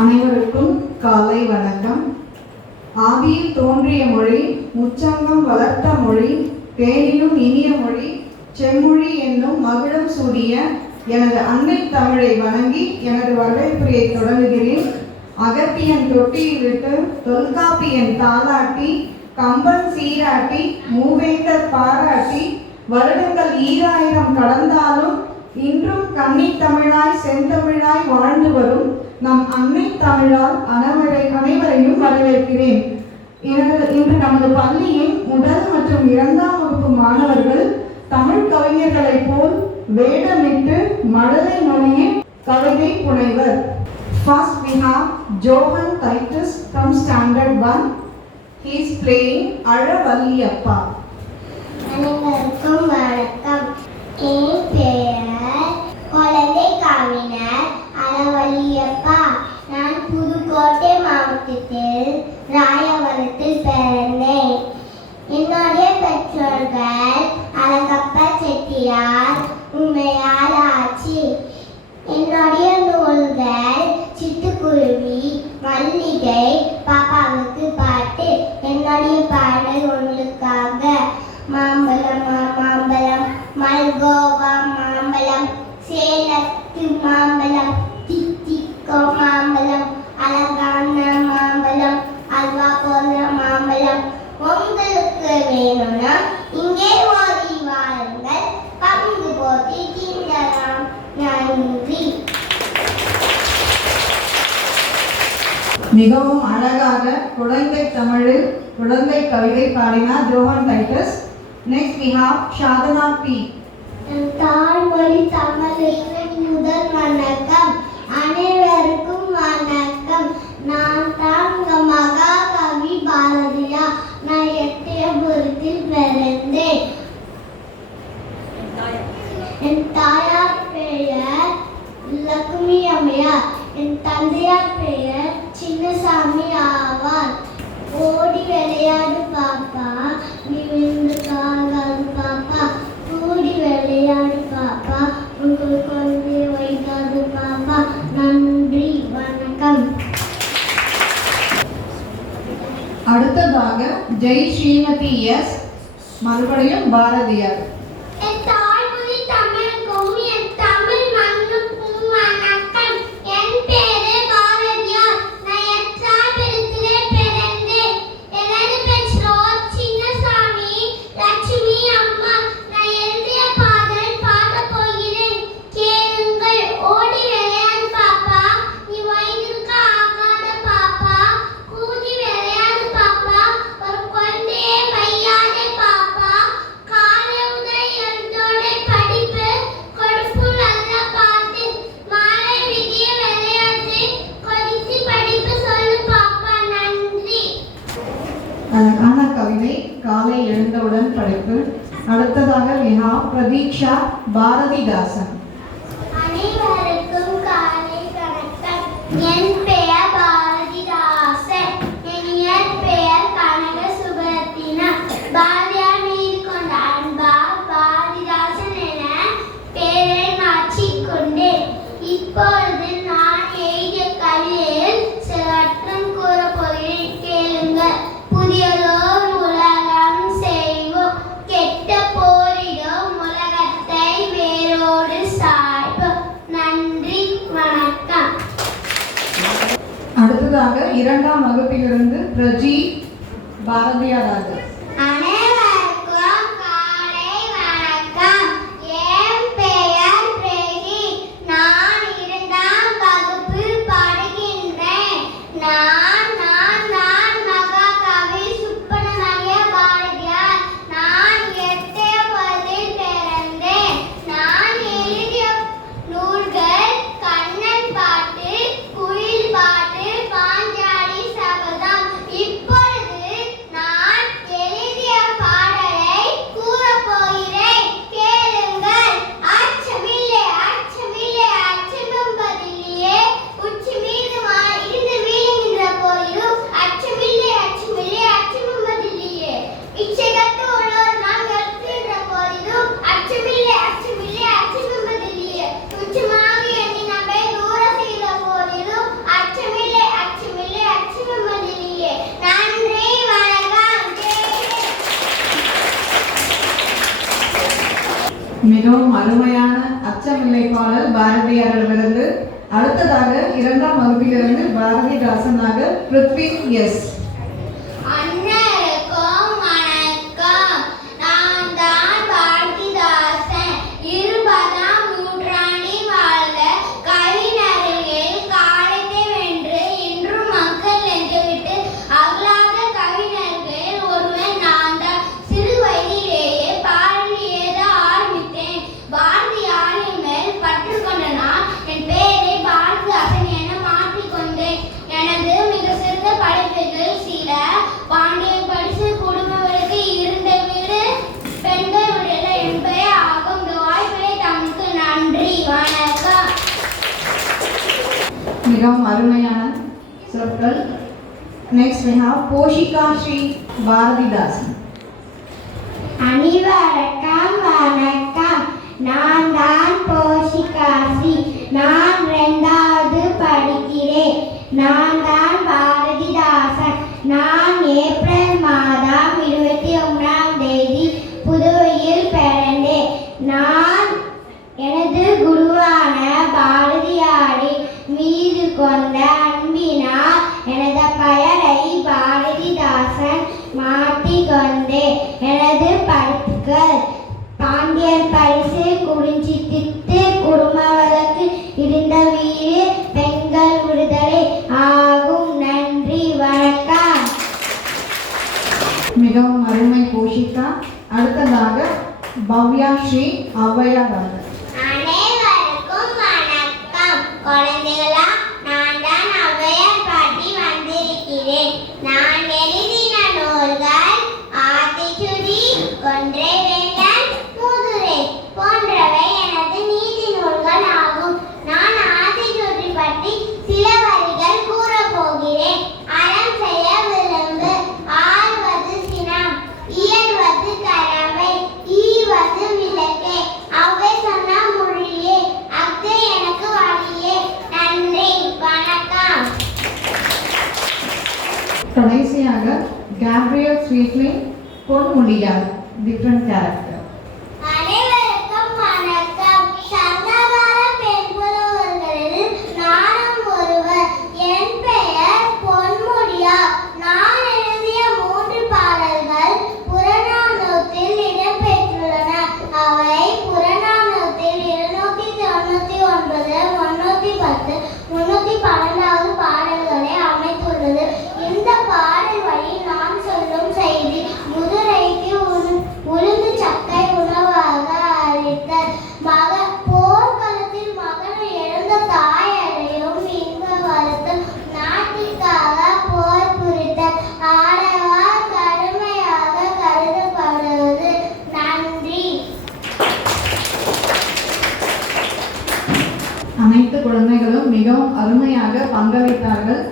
அனைவருக்கும் காலை வணக்கம். ஆதியில் தோன்றிய மொழி, முச்சங்கம் வளர்த்த மொழி, தேனிலும் இனிய மொழி, செம்மொழி என்னும் மகுடம் சூடிய எனது அன்னை தமிழை வணங்கி எனது வரவேற்புரையை தொடங்குகிறேன். அகத்தியன் தொட்டியிலிட்டு, தொல்காப்பியன் தாலாட்டி, கம்பன் சீராட்டி, மூவேந்தர் பாராட்டி, வருடங்கள் 2000 கடந்தாலும் இன்றும் கன்னி தமிழாய் செந்தமிழாய் வாழ்ந்து வரும் நம் அன்னை தமிழால் அனைவரையும் வரவேற்கிறேன். இன்று நமது பள்ளியின் முதல் மற்றும் 2ஆம் வகுப்பு மாணவர்கள் தமிழ் கவிஞர்களைப் போல் வேடமிட்டு மழலை மொழியின் கவிதை புனைவர். First we have Johan Titus from Standard 1. He is playing Azhavalliyappa. அனைவருக்கும் வணக்கம். என் பெயர் குழந்தை கவிஞர் அழவல்லியப்பா. நான் புதுக்கோட்டை மாவட்டத்தில் ராயவரத்தில் பிறந்தேன். என்னுடைய பெற்றோர்கள் அழகப்பா செட்டியார், உண்மையார் ஆட்சி. என்னுடைய நூல்கள் சிட்டுக்குருவி, மல்லிகை, பாப்பாவுக்கு பாட்டு. என்னுடைய பாடல் உங்களுக்காக. மாம்பழம் மாம்பழம் மல்கோவா மாம்பழம், சேலத்து மாம்பழம், தித்திக்கோ மாம்பழம், அழகான மாம்பழம், அல்வா போல மாம்பழம். உங்களுக்கு வேணும்னா இங்கே ஓடி வாருங்கள், பங்கு போட்டி திங்கலாம். நன்றி. மிகவும் அழகாக குழந்தை தமிழில் குழந்தை கவிதை பாடினார் Johann Titus. Next we have Shadana P. தாய்மொழி தமிழுக்கு முதல் வணக்கம். அனைவருக்கும் வணக்கம். நான் தான் மகாகவி பாரதியார். நான் எட்டயபுரத்தில் பிறந்தேன். என் தாயார் பெயர் லக்ஷ்மி அம்மையார். என் தந்தையார் பெயர் சின்னசாமி ஆவார். ஓடி விளையாடு பாப்பா, நீ விழுந்து காகாது பாப்பா, கூடி விளையாடு பாப்பா, உங்களுக்கு வந்து வைக்காது பாப்பா. நன்றி, வணக்கம். அடுத்ததாக ஜெய் ஸ்ரீமதி எஸ், மறுபடியும் பாரதியார். என் தாய்மொழி தமிழுக்கும் என் தமிழ் மண்ணுக்கும் வணக்கம். என் பேரு பாரதியார். நான் எட்டாபுரத்திலே பிறந்தேன். எனது பெற்றோர் சின்னசாமி, லட்சுமி அம்மா. நான் எழுதிய பாடல் பாடப் போகிறேன், கேளுங்கள். ஓடி விளையாடு பாப்பா, நீ வயதிற்கு ஆகாத பாப்பா, கூடி விளையாடு பாப்பா, ஒரு குழந்தையை வையாதே பாப்பா, காலை உதய் எழுந்தோட படிப்பு, கொடுப்பு நல்ல பாட்டு, மாலை விடிய விளையாட்டு, கொதித்து படிப்பு சொல்லு பாப்பா. நன்றி. அழகான கவிதை, காலை எழுந்தவுடன் படிப்பு. அடுத்ததாக we have பிரதீக்ஷா பாரதிதாசன். அனைவருக்கும் காலை வணக்கம். என் பெயர் பாரதிதாசன். என் இயற்பெயர் கனக சுபரத்தினம். பாரதியார் மீது கொண்ட அன்பால் பாரதிதாசன் என பெயரை மாற்றிக்கொண்டேன். இப்பொழுது நான் எழுதிய கவிதையில் சிலவற்றை கூறப் போகிறேன், கேளுங்கள். புதியதோர் உலகம் செய்வோம், கெட்ட போரிடும் உலகத்தை வேரோடு சாய்வோம். நன்றி, வணக்கம். அடுத்ததாக 2ஆம் வகுப்பிலிருந்து பிரஜி பாரதியார். அனைவருக்கும் காலை வணக்கம். என் பெயர் பிரகி. நான் 2ஆம் வகுப்பு படிக்கின்றேன். நான் மகாகவி சுப்பிரமணிய பாரதியார். நான் எட்டயபுரத்தில் பிறந்தேன். நான் எழுதிய நூல்கள் கண்ணன் பாட்டு, குயில் பாட்டு, பாஞ்சாலி சபதம். இப்பொழுது நான் மிகவும் அருமையான அச்சமில்லை பாடல் பாரதியாரிடமிருந்து. அடுத்ததாக 2ஆம் வகுப்பிலிருந்து பாரதிதாசனாக பிருத்வி எஸ். அண்ணருக்கும் வணக்கம். நான் தான் பாரதிதாசன். 20ஆம் நூற்றாண்டில் வாழ்ந்த கவிஞர்களில் காலத்தை வென்று இன்றும் மக்கள் நெஞ்சை விட்டு அகலாத கவிஞர்கள் ஒருவன் நான் தான். சிறு வயதிலேயே பாடல் எழுத ஆரம்பித்தேன். பாரதியாரின் மேல் பற்று கொண்ட நான் என் பெயரை பாரதிதாசன் என மாற்றிக்கொண்டேன். எனது மிக சிறந்த படைப்புகள் சில. பாண்டியன் பரிசு குடும்பங்களுக்கு 2 வீடு பெண்கள் விடுதலை என்பதே ஆகும். இந்த வாய்ப்பினை தமக்கு நன்றி. வணக்கம். மிகவும் அருமையான சொற்கள். Next we have Poshika Sri Bharathidasan. அனைவருக்கும் வணக்கம். நான் தான் போஷிகாசி. நான் 2வது படிக்கிறேன். நான் தான் பாரதிதாசன். நான் ஏப்ரல் மாதம் 21ஆம் தேதி புதுவையில் பிறந்தேன். நான் எனது குருவான பாரதியாரின் மீது கொண்ட அன்பினால் எனது பெயரை பாரதிதாசன் மாற்றிக்கொண்டேன். எனது படைப்புகள் பாண்டியன் பரிசு, குறிஞ்சி திட்டு, குடும்பங்களுக்கு 2 வீடு பெண்கள் விடுதலை ஆகும். நன்றி. வணக்கம். மிகவும் அருமை போஷிகா. அடுத்ததாக பவ்யா ஸ்ரீ ஔவையார். அனைவருக்கும் வணக்கம். குழந்தைகளா, நான் தான் ஔவையார் பாட்டி வந்திருக்கிறேன். நான் எழுதின நூல்கள் ஆத்திச்சூடி, கொன்றை வேந்தன், முதுரை போன்றவை எனது நீதி நூல்கள் ஆகும். நான் ஆத்திச்சூடி பற்றி சில வரிகள் கூறப் போகிறேன். அறம் செய்ய விரும்பு, ஆள்வது சினம், இயல்வது கரவை, ஈவது விளக்கே, அவ்வை சொன்ன மொழியே, அஃது எனக்கு வழியே. நன்றி. வணக்கம். கடைசியாக Gabriel Sweetling Ponmudiyar. Different character. அனைவருக்கும் வணக்கம். சங்ககால பெண் புலவர்களில் நானும் ஒருவர். என் பெயர் பொன்முடியார். நான் எழுதிய 3 பாடல்கள் புறநானூற்றில் இடம்பெற்றுள்ளன. அவை புறநானூற்றில் 299, 310, 312வது பாடல்களை அமைத்துள்ளது. இந்த பாடல் வழி நான் சொல்லும் செய்தி முதுரைக்கு உளுந்து சக்கை உணவாக அளித்தல். போர்க்களத்தில் மகன் இழந்த தாயரையும் இன்ப வருத்தல். நாட்டிற்காக போர் புரித்தல். ஆடவா கடுமையாக கருதப்படுவது. நன்றி. அனைத்து குழந்தைகளும் மிகவும் அருமையாக பங்களித்தார்கள்.